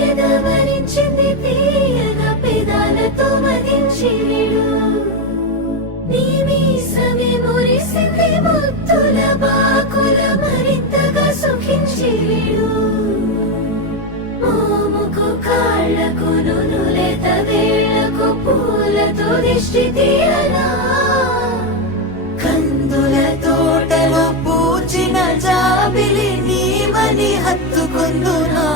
ఎదవరించింది తీయగా పెదాలతో మదించిడు నీ మీసమే మురిసింది ముత్తుల బాకుల మరింతగా సుఖించిడు మోముకు కాళ్లకు నునులెత వేళ్లకు పూలతో దిష్టి తీయలా కందుల తోటలో పూచిన జాబిలి నీవని హత్తుకుందునా